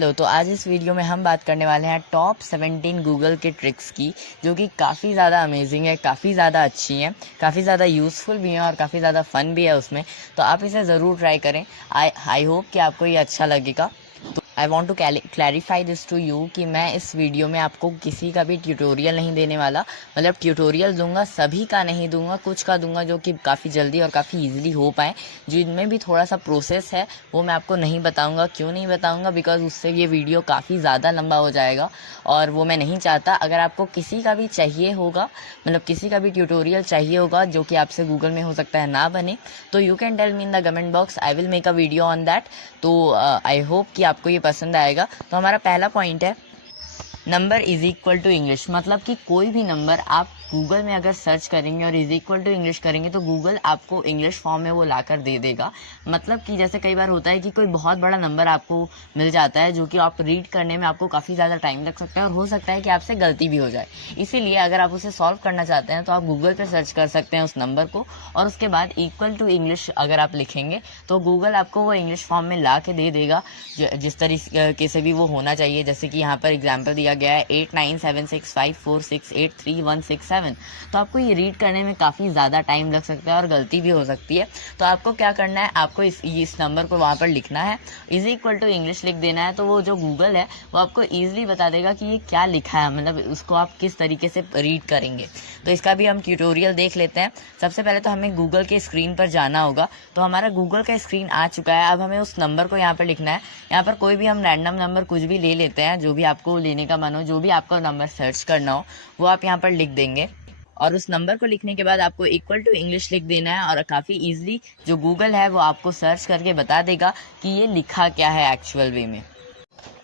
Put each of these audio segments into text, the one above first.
Hello. तो आज इस वीडियो में हम बात करने वाले हैं टॉप 17 गूगल के ट्रिक्स की, जो कि काफ़ी ज़्यादा अमेजिंग है, काफ़ी ज़्यादा अच्छी हैं, काफ़ी ज़्यादा यूज़फुल भी हैं और काफ़ी ज़्यादा फ़न भी है उसमें। तो आप इसे ज़रूर ट्राई करें। आई होप कि आपको ये अच्छा लगेगा। तो I want to clarify this to you कि मैं इस वीडियो में आपको किसी का भी ट्यूटोरियल नहीं देने वाला। मतलब ट्यूटोरियल दूंगा, सभी का नहीं दूंगा, कुछ का दूंगा जो कि काफ़ी जल्दी और काफ़ी ईजिली हो पाए। जिनमें भी थोड़ा सा प्रोसेस है वो मैं आपको नहीं बताऊंगा। क्यों नहीं बताऊंगा? बिकॉज उससे ये वीडियो काफ़ी ज़्यादा लंबा हो जाएगा और वो मैं नहीं चाहता। अगर आपको किसी का भी चाहिए होगा, मतलब किसी का भी ट्यूटोरियल चाहिए होगा जो कि आपसे गूगल में हो सकता है ना बने, तो you can tell me in the comment box. I will make a video on that. तो आई होप कि आपको ये पसंद आएगा। तो हमारा पहला पॉइंट है, number is equal to English. मतलब कि कोई भी नंबर आप गूगल में अगर सर्च करेंगे और इज इक्वल टू इंग्लिश करेंगे तो गूगल आपको इंग्लिश फॉर्म में वो लाकर दे देगा। मतलब कि जैसे कई बार होता है कि कोई बहुत बड़ा नंबर आपको मिल जाता है जो कि आप रीड करने में आपको काफ़ी ज़्यादा टाइम लग सकता है और हो सकता है कि आपसे गलती भी हो जाए। इसीलिए अगर आप उसे सॉल्व करना चाहते हैं तो आप गूगल पर सर्च कर सकते हैं उस नंबर को, और उसके बाद इक्वल टू इंग्लिश अगर आप लिखेंगे तो गूगल आपको वो इंग्लिश फॉर्म में ला के दे देगा, जिस तरीके से भी वो होना चाहिए। जैसे कि यहाँ पर एग्जाम्पल दिया गया है 897654683167। तो आपको ये रीड करने में काफ़ी ज़्यादा टाइम लग सकता है और गलती भी हो सकती है। तो आपको क्या करना है, आपको इस नंबर को वहाँ पर लिखना है, इज इक्वल टू इंग्लिश लिख देना है। तो वो जो गूगल है वो आपको ईजिली बता देगा कि ये क्या लिखा है, मतलब उसको आप किस तरीके से रीड करेंगे। तो इसका भी हम ट्यूटोरियल देख लेते हैं। सबसे पहले तो हमें गूगल के स्क्रीन पर जाना होगा। तो हमारा गूगल का स्क्रीन आ चुका है। अब हमें उस नंबर को यहाँ पर लिखना है। यहाँ पर कोई भी हम रैंडम नंबर कुछ भी ले लेते हैं, जो भी आपको लेने का मन हो, जो भी आपका नंबर सर्च करना हो वो आप यहाँ पर लिख देंगे। और उस नंबर को लिखने के बाद आपको इक्वल टू इंग्लिश लिख देना है और काफ़ी इजीली जो गूगल है वो आपको सर्च करके बता देगा कि ये लिखा क्या है एक्चुअल वे में।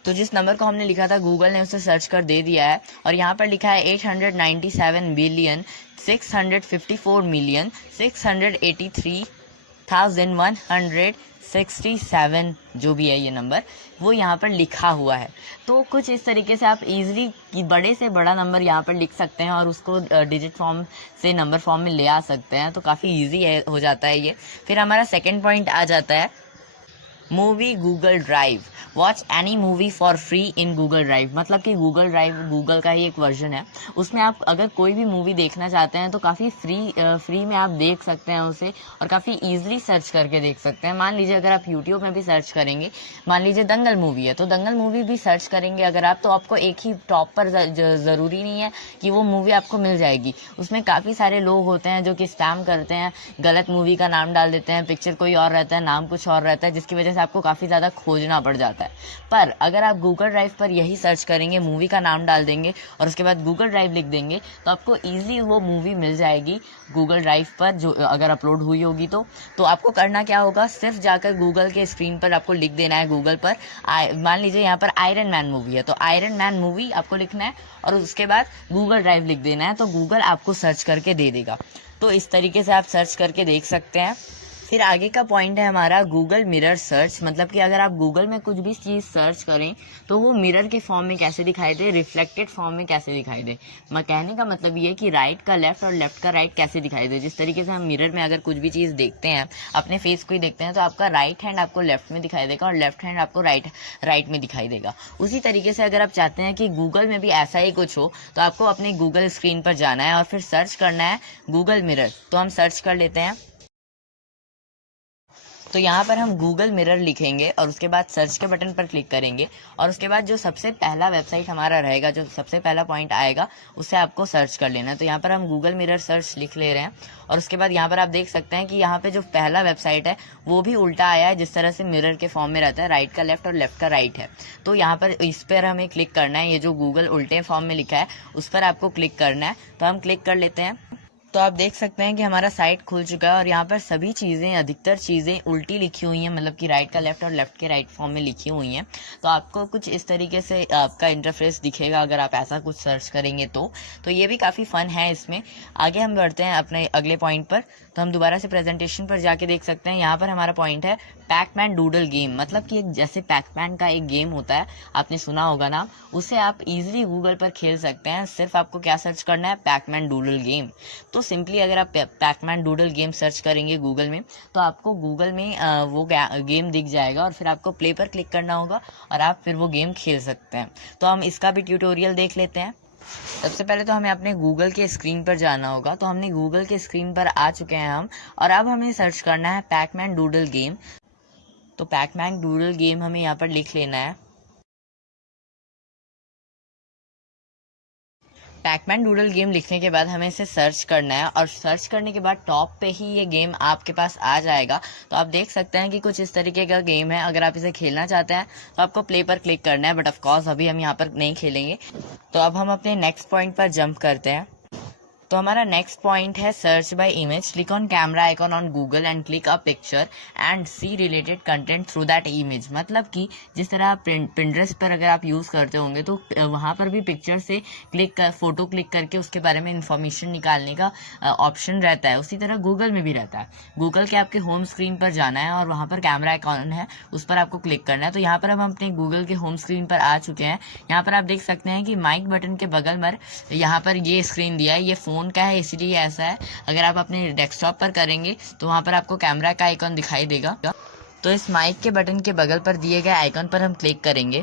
तो जिस नंबर को हमने लिखा था गूगल ने उसे सर्च कर दे दिया है और यहाँ पर लिखा है 897,654,683,167 जो भी है ये नंबर, वो यहाँ पर लिखा हुआ है। तो कुछ इस तरीके से आप इजीली बड़े से बड़ा नंबर यहाँ पर लिख सकते हैं और उसको डिजिट फॉर्म से नंबर फॉर्म में ले आ सकते हैं। तो काफ़ी इजी हो जाता है ये। फिर हमारा सेकेंड पॉइंट आ जाता है movie Google drive. Watch any movie for free in Google drive. मतलब कि गूगल ड्राइव गूगल का ही एक वर्जन है। उसमें आप अगर कोई भी मूवी देखना चाहते हैं तो काफ़ी फ्री में आप देख सकते हैं उसे, और काफ़ी इजीली सर्च करके देख सकते हैं। मान लीजिए अगर आप यूट्यूब में भी सर्च करेंगे, मान लीजिए दंगल मूवी है तो दंगल मूवी भी सर्च करेंगे अगर आप, तो आपको एक ही टॉप पर ज़रूरी नहीं है कि वो मूवी आपको मिल जाएगी। उसमें काफ़ी सारे लोग होते हैं जो कि स्पैम करते हैं, गलत मूवी का नाम डाल देते हैं, पिक्चर कोई और रहता है, नाम कुछ और रहता है, जिसकी वजह से आपको काफ़ी ज़्यादा खोजना पड़ जाता है। पर अगर आप गूगल ड्राइव पर यही सर्च करेंगे, मूवी का नाम डाल देंगे और उसके बाद गूगल ड्राइव लिख देंगे, तो आपको ईजिली वो मूवी मिल जाएगी गूगल ड्राइव पर, जो अगर अपलोड हुई होगी तो आपको करना क्या होगा, सिर्फ जाकर गूगल के स्क्रीन पर आपको लिख देना है गूगल पर। मान लीजिए यहाँ पर आयरन मैन मूवी है तो आयरन मैन मूवी आपको लिखना है और उसके बाद गूगल ड्राइव लिख देना है, तो गूगल आपको सर्च करके दे देगा। तो इस तरीके से आप सर्च करके देख सकते हैं। फिर आगे का पॉइंट है हमारा गूगल मिरर सर्च। मतलब कि अगर आप गूगल में कुछ भी चीज़ सर्च करें तो वो मिरर के फॉर्म में कैसे दिखाई दे, रिफ्लेक्टेड फॉर्म में कैसे दिखाई दे। मैं कहने का मतलब ये है कि राइट का लेफ्ट और लेफ्ट का राइट कैसे दिखाई दे। जिस तरीके से हम मिरर में अगर कुछ भी चीज़ देखते हैं, अपने फेस को ही देखते हैं, तो आपका राइट हैंड आपको लेफ्ट में दिखाई देगा और लेफ्ट हैंड आपको राइट में दिखाई देगा। उसी तरीके से अगर आप चाहते हैं कि गूगल में भी ऐसा ही कुछ हो तो आपको अपने गूगल स्क्रीन पर जाना है और फिर सर्च करना है गूगल मिरर। तो हम सर्च कर लेते हैं। तो यहाँ पर हम गूगल मिरर लिखेंगे और उसके बाद सर्च के बटन पर क्लिक करेंगे और उसके बाद जो सबसे पहला वेबसाइट हमारा रहेगा, जो सबसे पहला पॉइंट आएगा, उसे आपको सर्च कर लेना है। तो यहाँ पर हम गूगल मिरर सर्च लिख ले रहे हैं और उसके बाद यहाँ पर आप देख सकते हैं कि यहाँ पे जो पहला वेबसाइट है वो भी उल्टा आया है, जिस तरह से मिरर के फॉर्म में रहता है, राइट का लेफ्ट और लेफ्ट का राइट है। तो यहाँ पर इस पर हमें क्लिक करना है, ये जो गूगल उल्टे फॉर्म में लिखा है उस पर आपको क्लिक करना है। तो हम क्लिक कर लेते हैं। तो आप देख सकते हैं कि हमारा साइट खुल चुका है और यहाँ पर सभी चीज़ें, अधिकतर चीज़ें उल्टी लिखी हुई हैं, मतलब कि राइट का लेफ्ट और लेफ्ट के राइट फॉर्म में लिखी हुई हैं। तो आपको कुछ इस तरीके से आपका इंटरफेस दिखेगा अगर आप ऐसा कुछ सर्च करेंगे तो ये भी काफ़ी फन है इसमें। आगे हम बढ़ते हैं अपने अगले पॉइंट पर। तो हम दोबारा से प्रेजेंटेशन पर जाके देख सकते हैं, यहाँ पर हमारा पॉइंट है पैकमैन डूडल गेम। मतलब कि जैसे पैकमैन का एक गेम होता है, आपने सुना होगा नाम, उसे आप इजीली गूगल पर खेल सकते हैं। सिर्फ आपको क्या सर्च करना है, पैकमैन डूडल गेम। तो सिंपली अगर आप पैकमैन डूडल गेम सर्च करेंगे गूगल में, तो आपको गूगल में वो गेम दिख जाएगा और फिर आपको प्ले पर क्लिक करना होगा और आप फिर वो गेम खेल सकते हैं। तो हम इसका भी ट्यूटोरियल देख लेते हैं। सबसे पहले तो हमें अपने गूगल के स्क्रीन पर जाना होगा। तो हमने गूगल के स्क्रीन पर आ चुके हैं हम, और अब हमें सर्च करना है पैकमैन डूडल गेम। तो पैकमैन डूडल गेम हमें यहाँ पर लिख लेना है। पैकमैन डूडल गेम लिखने के बाद हमें इसे सर्च करना है, और सर्च करने के बाद टॉप पे ही ये गेम आपके पास आ जाएगा। तो आप देख सकते हैं कि कुछ इस तरीके का गेम है। अगर आप इसे खेलना चाहते हैं तो आपको प्ले पर क्लिक करना है, बट ऑफ कोर्स अभी हम यहाँ पर नहीं खेलेंगे। तो अब हम अपने नेक्स्ट पॉइंट पर जंप करते हैं। तो हमारा नेक्स्ट पॉइंट है search by image. Click on camera icon on Google and click a picture and see related content through that image. मतलब कि जिस तरह आप पिंटरेस्ट पर अगर आप यूज़ करते होंगे तो वहाँ पर भी पिक्चर से फोटो क्लिक करके उसके बारे में इंफॉर्मेशन निकालने का ऑप्शन रहता है। उसी तरह गूगल में भी रहता है। गूगल के आपके होम स्क्रीन पर जाना है और वहाँ पर कैमरा आइकॉन है, उस पर आपको क्लिक करना है। तो यहाँ पर अब हम अपने गूगल के होम स्क्रीन पर आ चुके हैं। यहाँ पर आप देख सकते हैं कि माइक बटन के बगल में यहाँ पर ये स्क्रीन दिया है, ये फोन का है इसलिए ऐसा है। अगर आप अपने डेस्कटॉप पर करेंगे तो वहां पर आपको कैमरा का आइकॉन दिखाई देगा। तो इस माइक के बटन के बगल पर दिए गए आइकॉन पर हम क्लिक करेंगे।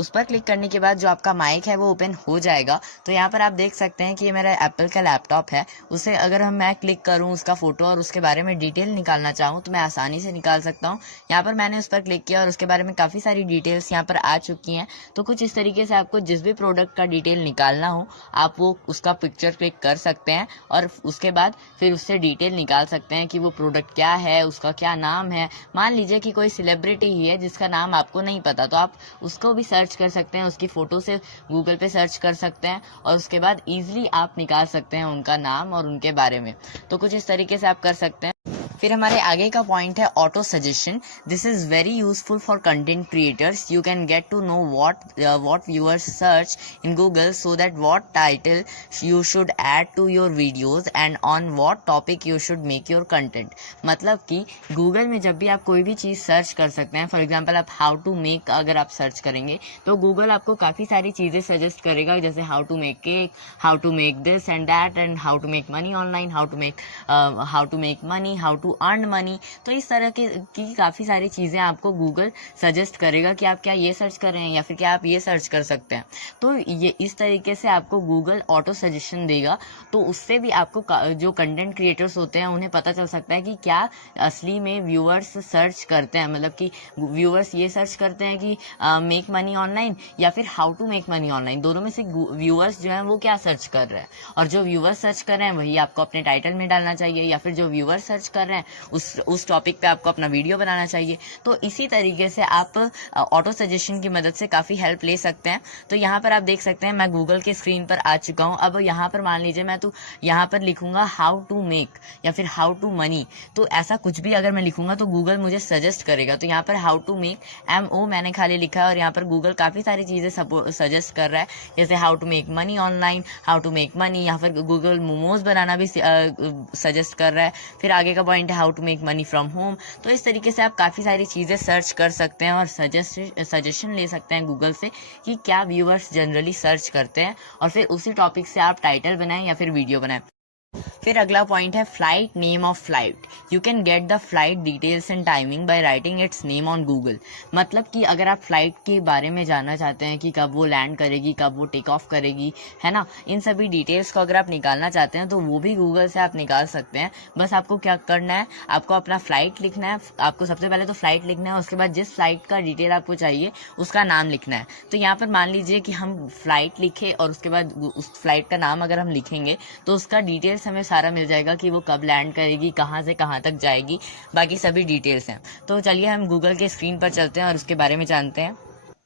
उस पर क्लिक करने के बाद जो आपका माइक है वो ओपन हो जाएगा। तो यहाँ पर आप देख सकते हैं कि ये मेरा एप्पल का लैपटॉप है। उसे अगर मैं क्लिक करूँ उसका फोटो और उसके बारे में डिटेल निकालना चाहूँ तो मैं आसानी से निकाल सकता हूँ। यहाँ पर मैंने उस पर क्लिक किया और उसके बारे में काफ़ी सारी डिटेल्स यहाँ पर आ चुकी हैं। तो कुछ इस तरीके से आपको जिस भी प्रोडक्ट का डिटेल निकालना हो आप वो उसका पिक्चर क्लिक कर सकते हैं और उसके बाद फिर उससे डिटेल निकाल सकते हैं कि वो प्रोडक्ट क्या है, उसका क्या नाम है। मान लीजिए कि कोई सेलिब्रिटी ही है जिसका नाम आपको नहीं पता, तो आप उसको भी सर्च कर सकते हैं, उसकी फोटो से गूगल पे सर्च कर सकते हैं और उसके बाद इजीली आप निकाल सकते हैं उनका नाम और उनके बारे में। तो कुछ इस तरीके से आप कर सकते हैं। फिर हमारे आगे का पॉइंट है auto suggestion. This is very useful for content creators. You can get to know what viewers search in Google, so that what title you should add to your videos and on what topic you should make your content। मतलब कि Google में जब भी आप कोई भी चीज़ search कर सकते हैं, फॉर एग्जांपल आप हाउ टू मेक अगर आप सर्च करेंगे तो गूगल आपको काफ़ी सारी चीज़ें सजेस्ट करेगा, जैसे how to make cake, how to make this and that, and how to make money online, how to make money, how to earn money. तो इस तरह की काफ़ी सारी चीज़ें आपको गूगल सजेस्ट करेगा कि आप क्या ये सर्च कर रहे हैं या फिर क्या आप ये सर्च कर सकते हैं। तो ये इस तरीके से आपको गूगल ऑटो सजेशन देगा। तो उससे भी आपको जो कंटेंट क्रिएटर्स होते हैं उन्हें पता चल सकता है कि क्या असली में व्यूअर्स सर्च करते हैं, मतलब कि व्यूअर्स ये सर्च करते हैं कि मेक मनी ऑनलाइन या फिर how to make money online. दोनों में से व्यूअर्स जो हैं वो क्या सर्च कर रहे हैं, और जो व्यूअर्स सर्च कर रहे हैं वही आपको अपने टाइटल में डालना चाहिए, या फिर जो व्यूअर्स सर्च कर रहे हैं उस टॉपिक पे आपको अपना वीडियो बनाना चाहिए। तो इसी तरीके से आप ऑटो सजेशन की मदद से काफ़ी हेल्प ले सकते हैं। तो यहाँ पर आप देख सकते हैं मैं गूगल के स्क्रीन पर आ चुका हूँ। अब यहाँ पर मान लीजिए मैं तो यहाँ पर लिखूंगा हाउ टू मेक या फिर हाउ टू मनी, तो ऐसा कुछ भी अगर मैं लिखूंगा तो गूगल मुझे सजेस्ट करेगा। तो यहाँ पर हाउ टू मेक MO मैंने खाली लिखा है और यहाँ पर गूगल काफ़ी सारी चीज़ें सजेस्ट कर रहा है, जैसे how to make money online, how to make money, यहाँ पर गूगल मोमोज बनाना भी सजेस्ट कर रहा है। फिर आगे का पॉइंट है how to make money from home. तो इस तरीके से आप काफ़ी सारी चीज़ें सर्च कर सकते हैं और सजेशन ले सकते हैं गूगल से कि क्या व्यूअर्स जनरली सर्च करते हैं, और फिर उसी टॉपिक से आप टाइटल बनाएं या फिर वीडियो बनाएं। फिर अगला पॉइंट है flight name of flight. You can get the flight details and timing by writing it's name on Google. मतलब कि अगर आप फ्लाइट के बारे में जानना चाहते हैं कि कब वो लैंड करेगी, कब वो टेक ऑफ करेगी, है ना, इन सभी डिटेल्स को अगर आप निकालना चाहते हैं तो वो भी गूगल से आप निकाल सकते हैं। बस आपको क्या करना है, आपको अपना फ्लाइट लिखना है। आपको सबसे पहले तो फ्लाइट लिखना है, उसके बाद जिस फ्लाइट का डिटेल आपको चाहिए उसका नाम लिखना है। तो यहाँ पर मान लीजिए कि हम फ्लाइट लिखे और उसके बाद उस फ्लाइट का नाम अगर हम लिखेंगे तो उसका डिटेल्स हमें सारा मिल जाएगा कि वो कब लैंड करेगी, कहाँ से कहाँ तक जाएगी, बाकी सभी डिटेल्स हैं। तो चलिए हम गूगल के स्क्रीन पर चलते हैं और उसके बारे में जानते हैं।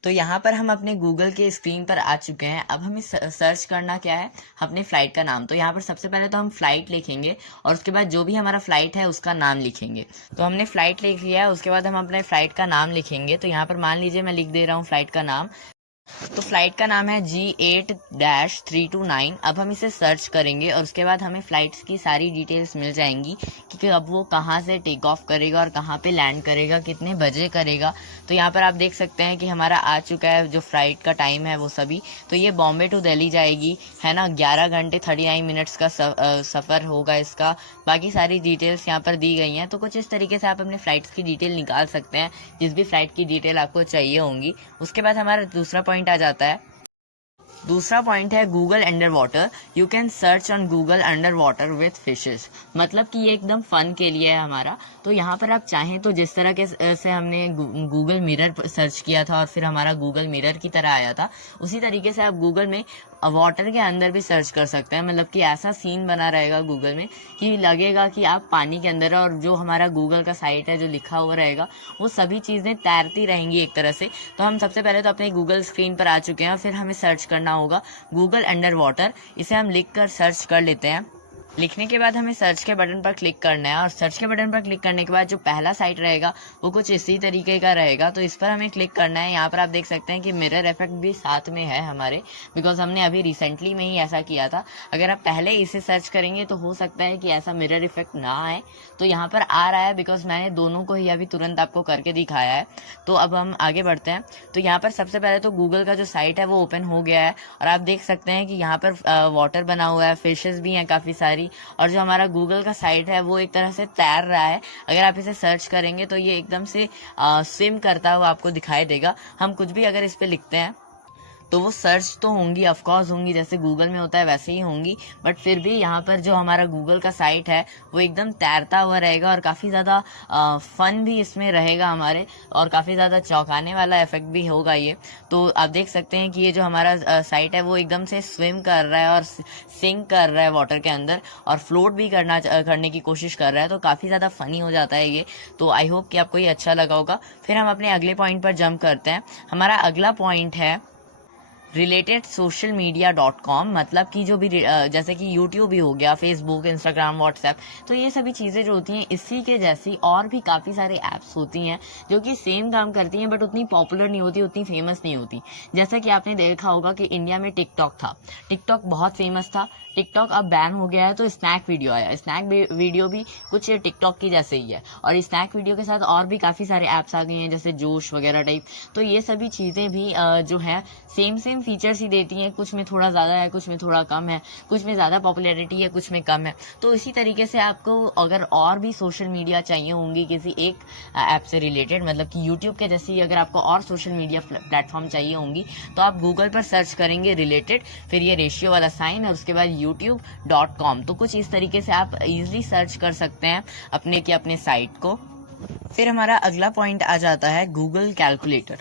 तो यहाँ पर हम अपने गूगल के स्क्रीन पर आ चुके हैं। अब हमें सर्च करना क्या है, अपने फ़्लाइट का नाम। तो यहाँ पर सबसे पहले तो हम फ़्लाइट लिखेंगे और उसके बाद जो भी हमारा फ़्लाइट है उसका नाम लिखेंगे। तो हमने फ़्लाइट लिख लिया है, उसके बाद हम अपने फ़्लाइट का नाम लिखेंगे। तो यहाँ पर मान लीजिए मैं लिख दे रहा हूँ फ़्लाइट का नाम। तो फ्लाइट का नाम है G8-329। अब हम इसे सर्च करेंगे और उसके बाद हमें फ़्लाइट्स की सारी डिटेल्स मिल जाएंगी कि अब वो कहाँ से टेक ऑफ करेगा और कहाँ पे लैंड करेगा, कितने बजे करेगा। तो यहाँ पर आप देख सकते हैं कि हमारा आ चुका है जो फ़्लाइट का टाइम है वो सभी। तो ये बॉम्बे टू दिल्ली जाएगी, है ना। 11 घंटे 39 मिनट्स का सफ़र होगा इसका। बाकी सारी डिटेल्स यहाँ पर दी गई हैं। तो कुछ इस तरीके से आप अपने फ़्लाइट्स की डिटेल निकाल सकते हैं, जिस भी फ़्लाइट की डिटेल आपको चाहिए होंगी। उसके बाद हमारा दूसरा पॉइंट आ जाता है। दूसरा पॉइंट है Google under water. You can search on Google under water with fishes. मतलब कि ये एकदम फन के लिए है हमारा। तो यहाँ पर आप चाहें तो जिस तरह के से हमने गूगल मिरर सर्च किया था और फिर हमारा गूगल मिरर की तरह आया था, उसी तरीके से आप गूगल में वाटर के अंदर भी सर्च कर सकते हैं। मतलब कि ऐसा सीन बना रहेगा गूगल में कि लगेगा कि आप पानी के अंदर है और जो हमारा गूगल का साइट है जो लिखा हुआ रहेगा वो सभी चीज़ें तैरती रहेंगी एक तरह से। तो हम सबसे पहले तो अपने गूगल स्क्रीन पर आ चुके हैं और फिर हमें सर्च करना होगा गूगल अंडर वाटर। इसे हम लिख कर सर्च कर लेते हैं। लिखने के बाद हमें सर्च के बटन पर क्लिक करना है और सर्च के बटन पर क्लिक करने के बाद जो पहला साइट रहेगा वो कुछ इसी तरीके का रहेगा। तो इस पर हमें क्लिक करना है। यहाँ पर आप देख सकते हैं कि मिरर इफेक्ट भी साथ में है हमारे, बिकॉज हमने अभी रिसेंटली में ही ऐसा किया था। अगर आप पहले इसे सर्च करेंगे तो हो सकता है कि ऐसा मिरर इफेक्ट ना आए। तो यहाँ पर आ रहा है बिकॉज मैंने दोनों को ही अभी तुरंत आपको करके दिखाया है। तो अब हम आगे बढ़ते हैं। तो यहाँ पर सबसे पहले तो गूगल का जो साइट है वो ओपन हो गया है और आप देख सकते हैं कि यहाँ पर वाटर बना हुआ है, फिशेस भी हैं काफ़ी सारी, और जो हमारा गूगल का साइट है वो एक तरह से तैर रहा है। अगर आप इसे सर्च करेंगे तो ये एकदम से स्विम करता हुआ आपको दिखाई देगा। हम कुछ भी अगर इस पे लिखते हैं तो वो सर्च तो होंगी, ऑफकोर्स होंगी, जैसे गूगल में होता है वैसे ही होंगी, बट फिर भी यहाँ पर जो हमारा गूगल का साइट है वो एकदम तैरता हुआ रहेगा और काफ़ी ज़्यादा फन भी इसमें रहेगा हमारे, और काफ़ी ज़्यादा चौंकाने वाला इफेक्ट भी होगा ये। तो आप देख सकते हैं कि ये जो हमारा साइट है वो एकदम से स्विम कर रहा है और सिंक कर रहा है वाटर के अंदर और फ्लोट भी करने की कोशिश कर रहा है। तो काफ़ी ज़्यादा फनी हो जाता है ये। तो आई होप कि आपको ये अच्छा लगा होगा। फिर हम अपने अगले पॉइंट पर जंप करते हैं। हमारा अगला पॉइंट है relatedSocialMedia.com। मतलब कि जो भी जैसे कि यूट्यूब भी हो गया, फेसबुक, इंस्टाग्राम, व्हाट्सएप, तो ये सभी चीज़ें जो होती हैं इसी के जैसी और भी काफ़ी सारे ऐप्स होती हैं जो कि सेम काम करती हैं बट उतनी पॉपुलर नहीं होती, उतनी फेमस नहीं होती। जैसा कि आपने देखा होगा कि इंडिया में टिकटॉक था, टिकटॉक बहुत फेमस था। टिकटॉक अब बैन हो गया है तो स्नैक वीडियो आया। स्नैक वीडियो भी कुछ टिकटॉक की जैसे ही है और स्नैक वीडियो के साथ और भी काफ़ी सारे ऐप्स आ गए हैं जैसे जोश वगैरह टाइप। तो ये सभी चीज़ें भी जो है सेम फीचर्स ही देती हैं। कुछ में थोड़ा ज़्यादा है, कुछ में थोड़ा कम है, कुछ में ज़्यादा पॉपुलैरिटी है, कुछ में कम है। तो इसी तरीके से आपको अगर और भी सोशल मीडिया चाहिए होंगी किसी एक ऐप से रिलेटेड, मतलब कि यूट्यूब के जैसी अगर आपको और सोशल मीडिया प्लेटफॉर्म चाहिए होंगी तो आप गूगल पर सर्च करेंगे रिलेटेड, फिर ये रेशियो वाला साइन और उसके बाद youtube.com। तो कुछ इस तरीके से आप इजीली सर्च कर सकते हैं अपने साइट को। फिर हमारा अगला पॉइंट आ जाता है गूगल कैलकुलेटर।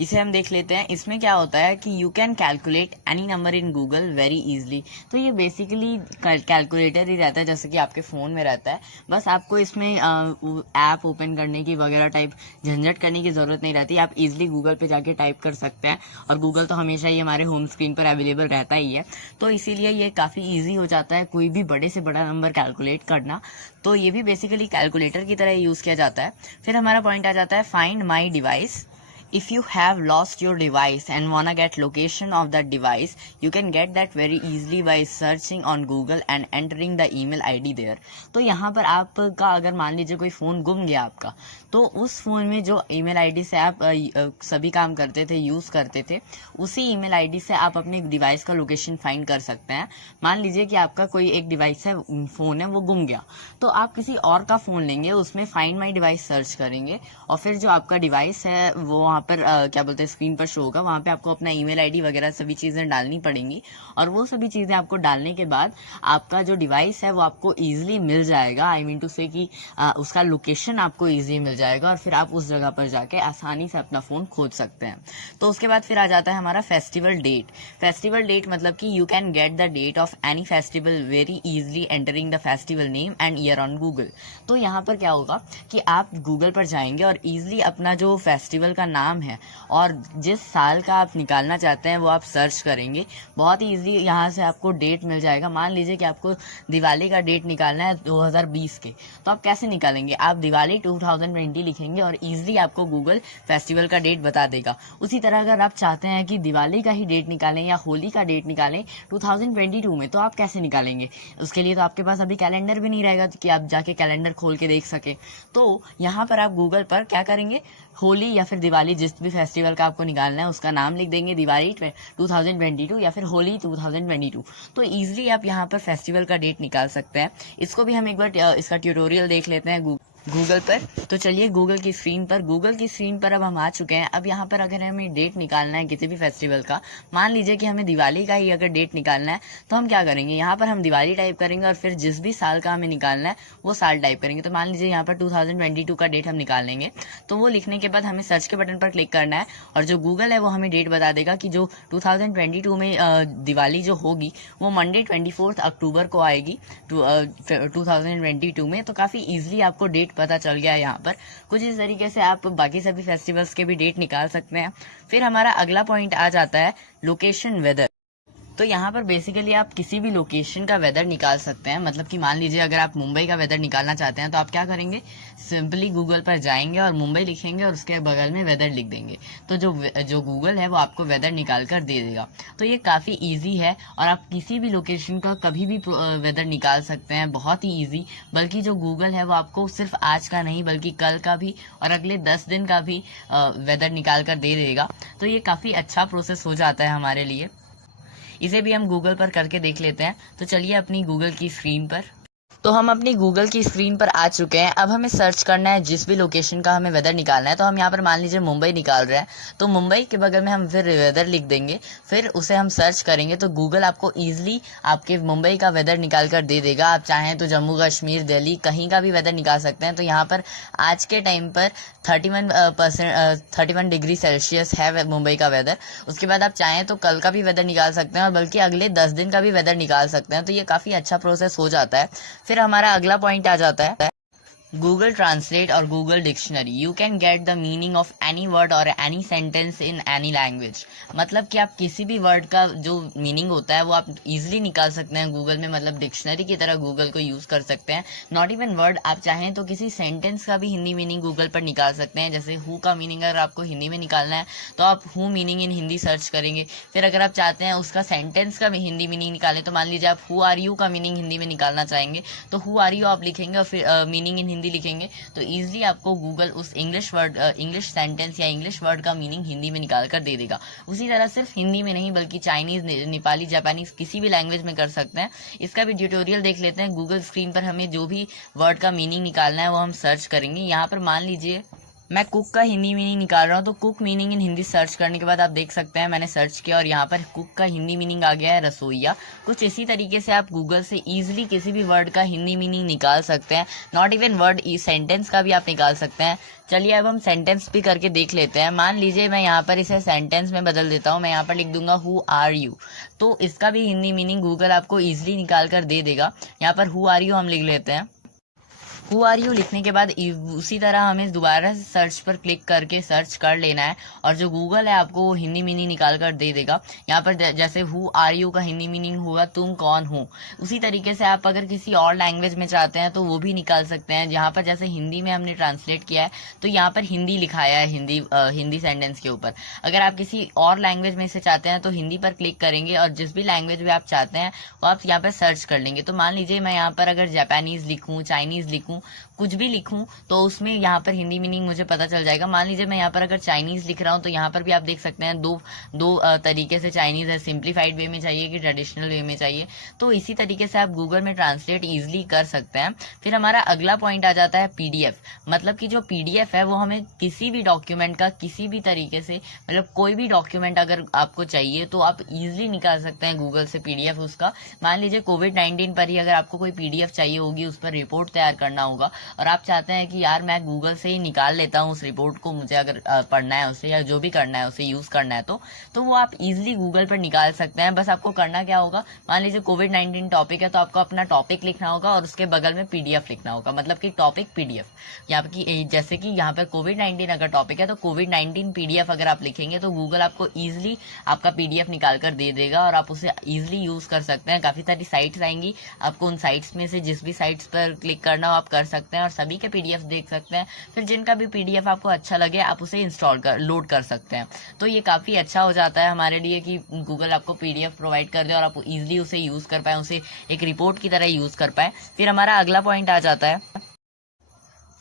इसे हम देख लेते हैं। इसमें क्या होता है कि you can calculate any number in Google very easily. तो ये बेसिकली कैलकुलेटर ही रहता है जैसे कि आपके फ़ोन में रहता है। बस आपको इसमें ऐप ओपन करने की वगैरह टाइप झंझट करने की ज़रूरत नहीं रहती। आप इजीली गूगल पे जाके टाइप कर सकते हैं और गूगल तो हमेशा ही हमारे होम स्क्रीन पर अवेलेबल रहता ही है। तो इसीलिए ये काफ़ी ईजी हो जाता है कोई भी बड़े से बड़ा नंबर कैलकुलेट करना। तो ये भी बेसिकली कैलकुलेटर की तरह यूज़ किया जाता है। फिर हमारा पॉइंट आ जाता है find my device. If you have lost your device and wanna get location of that device, you can get that very easily by searching on Google and entering the email ID there। तो यहाँ पर आपका अगर मान लीजिए कोई phone गुम गया आपका, तो उस फ़ोन में जो ईमेल आईडी से आप सभी काम करते थे, यूज़ करते थे, उसी ईमेल आईडी से आप अपने डिवाइस का लोकेशन फाइंड कर सकते हैं। मान लीजिए कि आपका कोई एक डिवाइस है, फ़ोन है, वो गुम गया, तो आप किसी और का फ़ोन लेंगे, उसमें फाइंड माई डिवाइस सर्च करेंगे और फिर जो आपका डिवाइस है वो वहाँ पर क्या बोलते हैं स्क्रीन पर शो होगा। वहाँ पे आपको अपना ईमेल आईडी वगैरह सभी चीज़ें डालनी पड़ेंगी और वो सभी चीज़ें आपको डालने के बाद आपका जो डिवाइस है वो आपको ईजिली मिल जाएगा। आई मीन टू से कि उसका लोकेशन आपको ईजिली मिल जाएगा और फिर आप उस जगह पर जाके आसानी से अपना फ़ोन खोज सकते हैं। तो उसके बाद फिर आ जाता है हमारा फेस्टिवल डेट। फेस्टिवल डेट मतलब कि you can get the date of any festival very easily entering the festival name and year on Google. तो यहाँ पर क्या होगा कि आप गूगल पर जाएंगे और ईजिली अपना जो फेस्टिवल का नाम नाम है और जिस साल का आप निकालना चाहते हैं वो आप सर्च करेंगे, बहुत ही ईजी यहाँ से आपको डेट मिल जाएगा। मान लीजिए कि आपको दिवाली का डेट निकालना है 2020 के, तो आप कैसे निकालेंगे? आप दिवाली 2020 लिखेंगे और ईजिली आपको गूगल फेस्टिवल का डेट बता देगा। उसी तरह अगर आप चाहते हैं कि दिवाली का ही डेट निकालें या होली का डेट निकालें 2022 में, तो आप कैसे निकालेंगे? उसके लिए तो आपके पास अभी कैलेंडर भी नहीं रहेगा कि आप जाके कैलेंडर खोल के देख सके। तो यहाँ पर आप गूगल पर क्या करेंगे, होली या फिर दिवाली, जिस भी फेस्टिवल का आपको निकालना है उसका नाम लिख देंगे, दिवाली 2022 या फिर होली 2022। तो ईजिली आप यहाँ पर फेस्टिवल का डेट निकाल सकते हैं। इसको भी हम एक बार इसका ट्यूटोरियल देख लेते हैं गूगल पर। तो चलिए गूगल की स्क्रीन पर अब हम आ चुके हैं। अब यहाँ पर अगर हमें डेट निकालना है किसी भी फेस्टिवल का, मान लीजिए कि हमें दिवाली का ही अगर डेट निकालना है, तो हम क्या करेंगे, यहाँ पर हम दिवाली टाइप करेंगे और फिर जिस भी साल का हमें निकालना है वो साल टाइप करेंगे। तो मान लीजिए यहाँ पर 2022 का डेट हम निकाल लेंगे। तो वो लिखने के बाद हमें सर्च के बटन पर क्लिक करना है और जो गूगल है वो हमें डेट बता देगा कि जो 2022 में दिवाली जो होगी वो मंडे 24 अक्टूबर को आएगी 2022 में। तो काफ़ी ईजिली आपको डेट पता चल गया है। यहाँ पर कुछ इस तरीके से आप बाकी सभी फेस्टिवल्स के भी डेट निकाल सकते हैं। फिर हमारा अगला पॉइंट आ जाता है लोकेशन वेदर। तो यहाँ पर बेसिकली आप किसी भी लोकेशन का वेदर निकाल सकते हैं। मतलब कि मान लीजिए अगर आप मुंबई का वेदर निकालना चाहते हैं तो आप क्या करेंगे, सिंपली गूगल पर जाएंगे और मुंबई लिखेंगे और उसके बगल में वेदर लिख देंगे, तो जो गूगल है वो आपको वेदर निकाल कर दे देगा। तो ये काफ़ी ईजी है और आप किसी भी लोकेशन का कभी भी वेदर निकाल सकते हैं, बहुत ही ईजी। बल्कि जो गूगल है वो आपको सिर्फ आज का नहीं बल्कि कल का भी और अगले 10 दिन का भी वेदर निकाल कर दे देगा। तो ये काफ़ी अच्छा प्रोसेस हो जाता है हमारे लिए। इसे भी हम गूगल पर करके देख लेते हैं। तो चलिए अपनी गूगल की स्क्रीन पर, तो हम अपनी गूगल की स्क्रीन पर आ चुके हैं। अब हमें सर्च करना है जिस भी लोकेशन का हमें वेदर निकालना है। तो हम यहाँ पर मान लीजिए मुंबई निकाल रहे हैं, तो मुंबई के बगल में हम फिर वेदर लिख देंगे, फिर उसे हम सर्च करेंगे तो गूगल आपको ईजिली आपके मुंबई का वेदर निकाल कर दे देगा। आप चाहें तो जम्मू कश्मीर, दिल्ली, कहीं का भी वेदर निकाल सकते हैं। तो यहाँ पर आज के टाइम पर 31 डिग्री सेल्सियस है मुंबई का वेदर। उसके बाद आप चाहें तो कल का भी वेदर निकाल सकते हैं और बल्कि अगले 10 दिन का भी वेदर निकाल सकते हैं। तो ये काफ़ी अच्छा प्रोसेस हो जाता है। फिर हमारा अगला पॉइंट आ जाता है गूगल ट्रांसलेट और Google dictionary. You can get the meaning of any word और any sentence in any language. मतलब कि आप किसी भी वर्ड का जो मीनिंग होता है वो आप इजीली निकाल सकते हैं गूगल में, मतलब डिक्शनरी की तरह गूगल को यूज़ कर सकते हैं। नॉट इवन वर्ड, आप चाहें तो किसी सेंटेंस का भी हिंदी मीनिंग गूगल पर निकाल सकते हैं। जैसे हु का मीनिंग अगर आपको हिंदी में निकालना है तो आप who meaning in Hindi search करेंगे। फिर अगर आप चाहते हैं उसका सेंटेंस का भी हिंदी मीनिंग निकालें, तो मान लीजिए आप हु आर यू का मीनिंग हिंदी में निकालना चाहेंगे तो हु आर यू आप लिखेंगे और फिर मीनिंग इन हिंदी लिखेंगे, तो इजीली आपको गूगल उस इंग्लिश सेंटेंस या इंग्लिश वर्ड का मीनिंग हिंदी में निकाल कर दे देगा। उसी तरह सिर्फ हिंदी में नहीं बल्कि चाइनीज, नेपाली, जापानीज, किसी भी लैंग्वेज में कर सकते हैं। इसका भी ट्यूटोरियल देख लेते हैं। गूगल स्क्रीन पर हमें जो भी वर्ड का मीनिंग निकालना है वो हम सर्च करेंगे। यहाँ पर मान लीजिए मैं कुक का हिंदी मीनिंग निकाल रहा हूँ, तो cook meaning in Hindi search करने के बाद आप देख सकते हैं मैंने सर्च किया और यहाँ पर कुक का हिंदी मीनिंग आ गया है रसोइया। कुछ इसी तरीके से आप गूगल से ईजिली किसी भी वर्ड का हिंदी मीनिंग निकाल सकते हैं। नॉट इवन वर्ड, सेंटेंस का भी आप निकाल सकते हैं। चलिए अब हम सेंटेंस भी करके देख लेते हैं। मान लीजिए मैं यहाँ पर इसे सेंटेंस में बदल देता हूँ। मैं यहाँ पर लिख दूंगा हु आर यू, तो इसका भी हिंदी मीनिंग गूगल आपको ईजिली निकाल कर दे देगा। यहाँ पर हु आर यू हम लिख लेते हैं। हु आर यू लिखने के बाद उसी तरह हमें दोबारा से सर्च पर क्लिक करके सर्च कर लेना है और जो गूगल है आपको वो हिंदी मीनिंग निकाल कर दे देगा। यहाँ पर जैसे हु आर यू का हिंदी मीनिंग होगा तुम कौन हो। उसी तरीके से आप अगर किसी और लैंग्वेज में चाहते हैं तो वो भी निकाल सकते हैं। यहाँ पर जैसे हिंदी में हमने ट्रांसलेट किया है तो यहाँ पर हिंदी लिखाया है, हिंदी सेंटेंस के ऊपर। अगर आप किसी और लैंग्वेज में इसे चाहते हैं तो हिंदी पर क्लिक करेंगे और जिस भी लैंग्वेज में आप चाहते हैं वो आप यहाँ पर सर्च कर लेंगे। तो मान लीजिए मैं यहाँ पर अगर जापानीज लिखूँ, चाइनीज लिखूँ, कुछ भी लिखूं तो उसमें यहाँ पर हिंदी मीनिंग मुझे पता चल जाएगा। मान लीजिए मैं यहाँ पर अगर चाइनीज लिख रहा हूँ तो यहाँ पर भी आप देख सकते हैं दो तरीके से चाइनीज है, सिंप्लीफाइड वे में चाहिए कि ट्रेडिशनल वे में चाहिए। तो इसी तरीके से आप गूगल में ट्रांसलेट इजीली कर सकते हैं। फिर हमारा अगला पॉइंट आ जाता है पीडीएफ। मतलब कि जो पीडीएफ है वो हमें किसी भी डॉक्यूमेंट का किसी भी तरीके से, मतलब कोई भी डॉक्यूमेंट अगर आपको चाहिए तो आप इजीली निकाल सकते हैं गूगल से पीडीएफ उसका। मान लीजिए कोविड-19 पर ही अगर आपको कोई पीडीएफ चाहिए होगी, उस पर रिपोर्ट तैयार करना होगा और आप चाहते हैं कि यार मैं गूगल से ही निकाल लेता हूँ उस रिपोर्ट को, मुझे अगर पढ़ना है उसे या जो भी करना है उसे यूज करना है तो वो आप इजिली गूगल पर निकाल सकते हैं। बस आपको करना क्या होगा, मान लीजिए कोविड-19 टॉपिक है तो आपको अपना टॉपिक लिखना होगा और उसके बगल में पीडीएफ लिखना होगा, मतलब कि टॉपिक पीडीएफ। यहाँ की जैसे कि यहाँ पर कोविड-19 अगर टॉपिक है तो कोविड-19 पीडीएफ अगर आप लिखेंगे तो गूगल आपको इजिली आपका पीडीएफ निकाल कर दे देगा और आप उसे इजिली यूज कर सकते हैं। काफी सारी साइट्स आएंगी, आपको उन साइट्स में से जिस भी साइट्स पर क्लिक करना हो आप कर सकते हैं और सभी के पीडीएफ देख सकते हैं। फिर जिनका भी पीडीएफ आपको अच्छा लगे आप उसे लोड कर सकते हैं। तो ये काफी अच्छा हो जाता है हमारे लिए कि गूगल आपको पीडीएफ प्रोवाइड कर दे और आप इजिली उसे यूज कर पाए, उसे एक रिपोर्ट की तरह यूज कर पाए। फिर हमारा अगला पॉइंट आ जाता है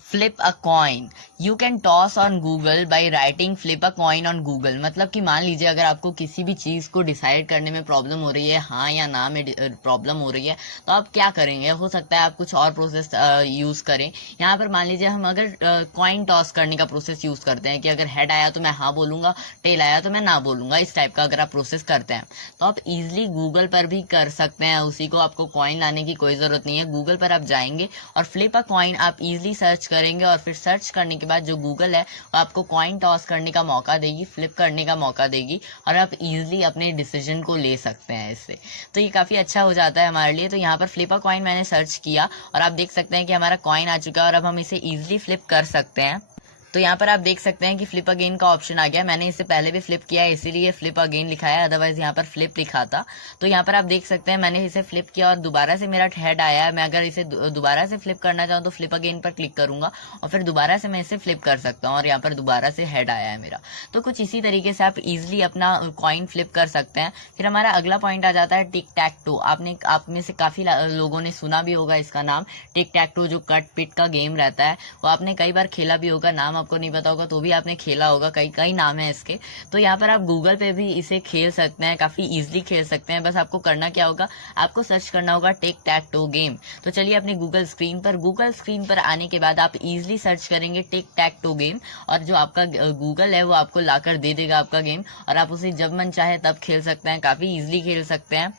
flip a coin. You can toss on Google by writing flip a coin on Google. मतलब कि मान लीजिए अगर आपको किसी भी चीज़ को डिसाइड करने में प्रॉब्लम हो रही है, हाँ या ना में प्रॉब्लम हो रही है, तो आप क्या करेंगे, हो सकता है आप कुछ और प्रोसेस यूज़ करें। यहाँ पर मान लीजिए हम अगर कॉइन टॉस करने का प्रोसेस यूज़ करते हैं कि अगर हेड आया तो मैं हाँ बोलूँगा, टेल आया तो मैं ना बोलूँगा, इस टाइप का अगर आप प्रोसेस करते हैं तो आप इजिली गूगल पर भी कर सकते हैं उसी को। आपको कॉइन लाने की कोई ज़रूरत नहीं है, गूगल पर आप जाएंगे और फ्लिप अ कॉइन आप इजिली सर्च करेंगे और फिर सर्च करने के बाद जो गूगल है वो आपको कॉइन टॉस करने का मौका देगी, फ्लिप करने का मौका देगी और आप इजीली अपने डिसीजन को ले सकते हैं इससे। तो ये काफ़ी अच्छा हो जाता है हमारे लिए। तो यहाँ पर फ्लिप अ कॉइन मैंने सर्च किया और आप देख सकते हैं कि हमारा कॉइन आ चुका है और अब हम इसे इजीली फ्लिप कर सकते हैं। तो यहाँ पर आप देख सकते हैं कि फ्लिप अगेन का ऑप्शन आ गया। मैंने इससे पहले भी फ्लिप किया है इसीलिए फ्लिप अगेन लिखा है, अदरवाइज यहाँ पर फ्लिप लिखा था। तो यहाँ पर आप देख सकते हैं मैंने इसे फ्लिप किया और दोबारा से मेरा हेड आया है। मैं अगर इसे दोबारा से फ्लिप करना चाहूँ तो फ्लिप अगेन पर क्लिक करूंगा और फिर दोबारा से मैं इसे फ्लिप कर सकता हूँ और यहाँ पर दोबारा से हेड आया है मेरा। तो कुछ इसी तरीके से आप इजिली अपना कॉइन फ्लिप कर सकते हैं। फिर हमारा अगला पॉइंट आ जाता है टिक टैक टू। आप में से काफी लोगों ने सुना भी होगा इसका नाम, टिक टैक टू, जो कट पिट का गेम रहता है। वो आपने कई बार खेला भी होगा, नाम आपको नहीं पता होगा तो भी आपने खेला होगा, कई नाम है इसके। तो यहाँ पर आप गूगल पे भी इसे खेल सकते हैं, काफी इजीली खेल सकते हैं। बस आपको करना क्या होगा, आपको सर्च करना होगा टिक टैक टू गेम। तो चलिए अपनी गूगल स्क्रीन पर आने के बाद आप इजीली सर्च करेंगे टिक टैक टू गेम और जो आपका गूगल है वो आपको लाकर दे देगा आपका गेम और आप उसे जब मन चाहे तब खेल सकते हैं, काफी इजीली खेल सकते हैं।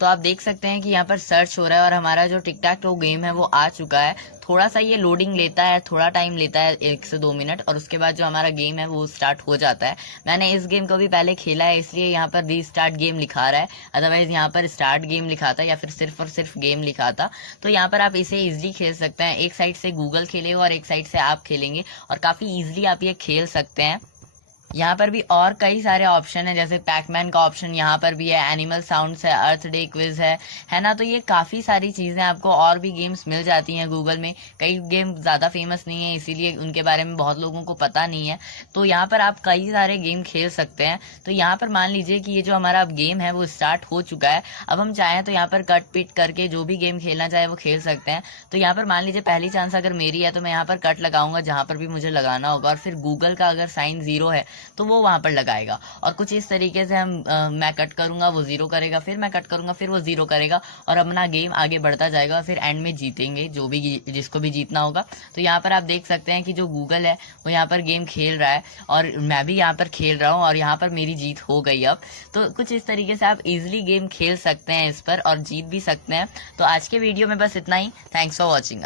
तो आप देख सकते हैं कि यहाँ पर सर्च हो रहा है और हमारा जो टिक टैक टू गेम है वो आ चुका है। थोड़ा सा ये लोडिंग लेता है, थोड़ा टाइम लेता है, 1 से 2 मिनट, और उसके बाद जो हमारा गेम है वो स्टार्ट हो जाता है। मैंने इस गेम को भी पहले खेला है इसलिए यहाँ पर रीस्टार्ट गेम लिखा रहा है, अदरवाइज यहाँ पर स्टार्ट गेम लिखा था या फिर सिर्फ और सिर्फ गेम लिखा था। तो यहाँ पर आप इसे इजिली खेल सकते हैं। एक साइड से गूगल खेलेगा और एक साइड से आप खेलेंगे और काफी इजिली आप ये खेल सकते हैं। यहाँ पर भी और कई सारे ऑप्शन है, जैसे पैकमैन का ऑप्शन यहाँ पर भी है, एनिमल साउंड्स है, अर्थ डे क्विज है ना। तो ये काफी सारी चीजें आपको और भी गेम्स मिल जाती हैं गूगल में। कई गेम ज्यादा फेमस नहीं है इसीलिए उनके बारे में बहुत लोगों को पता नहीं है। तो यहाँ पर आप कई सारे गेम खेल सकते हैं। तो यहाँ पर मान लीजिए कि ये जो हमारा अब गेम है वो स्टार्ट हो चुका है। अब हम चाहें तो यहाँ पर कट पिट करके जो भी गेम खेलना चाहे वो खेल सकते हैं। तो यहाँ पर मान लीजिए पहली चांस अगर मेरी है तो मैं यहाँ पर कट लगाऊंगा जहां पर भी मुझे लगाना होगा और फिर गूगल का अगर साइन 0 है तो वो वहां पर लगाएगा और कुछ इस तरीके से मैं कट करूंगा वो 0 करेगा, फिर मैं कट करूंगा फिर वो 0 करेगा और अपना गेम आगे बढ़ता जाएगा और फिर एंड में जीतेंगे जो भी जिसको भी जीतना होगा। तो यहाँ पर आप देख सकते हैं कि जो गूगल है वो यहाँ पर गेम खेल रहा है और मैं भी यहाँ पर खेल रहा हूँ और यहाँ पर मेरी जीत हो गई अब। तो कुछ इस तरीके से आप इजिली गेम खेल सकते हैं इस पर और जीत भी सकते हैं। तो आज के वीडियो में बस इतना ही। Thanks for watching.